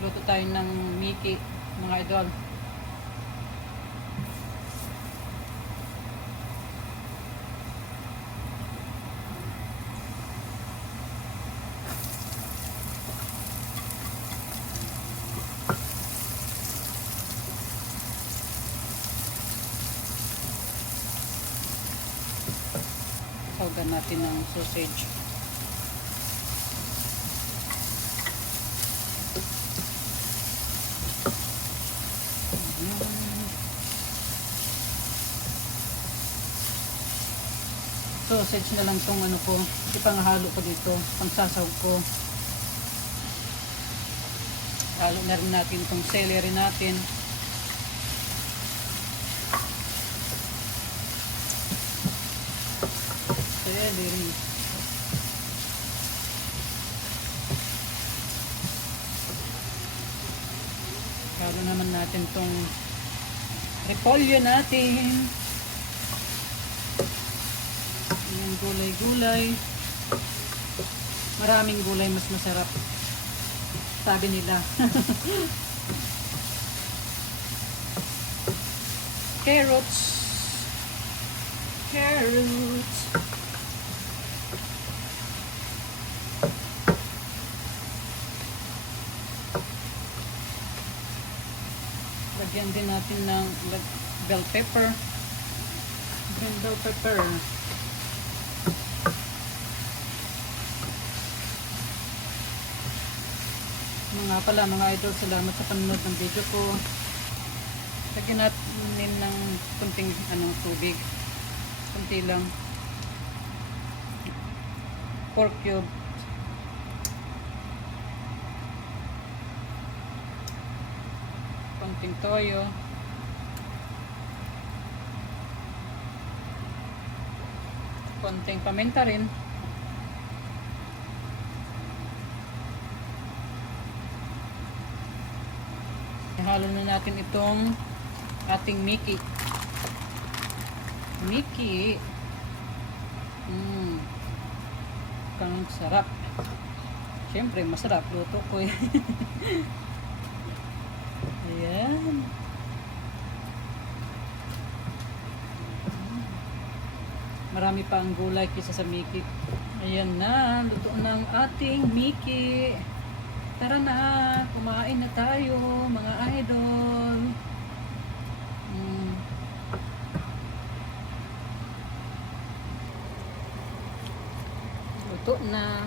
Luto tayo ng Mickey, mga idol. Saugan natin ng sausage. Sausage na lang tong ano ko, ipangahalo ko dito, pangsasawag ko. Halo na rin natin itong celery natin. Celery. Halo naman natin itong repolyo natin. Yung gulay-gulay. Maraming gulay mas masarap, sabi nila. Carrots. Lagyan din natin ng bell pepper. Green bell pepper. Nga pala mga idol, salamat sa panonood ng video ko. Lagyan natin ng kunting tubig. Kunti lang. Pork cube. Kunting toyo. Kunting paminta rin. Ihalo na natin itong ating Mickey. Ang sarap. Siyempre, masarap. Luto ko eh. Ayan. Marami pa ang gulay kaysa sa Mickey. Ayan na. Luto ng ating Mickey. Tara na, kumain na tayo, mga idol. Luto na.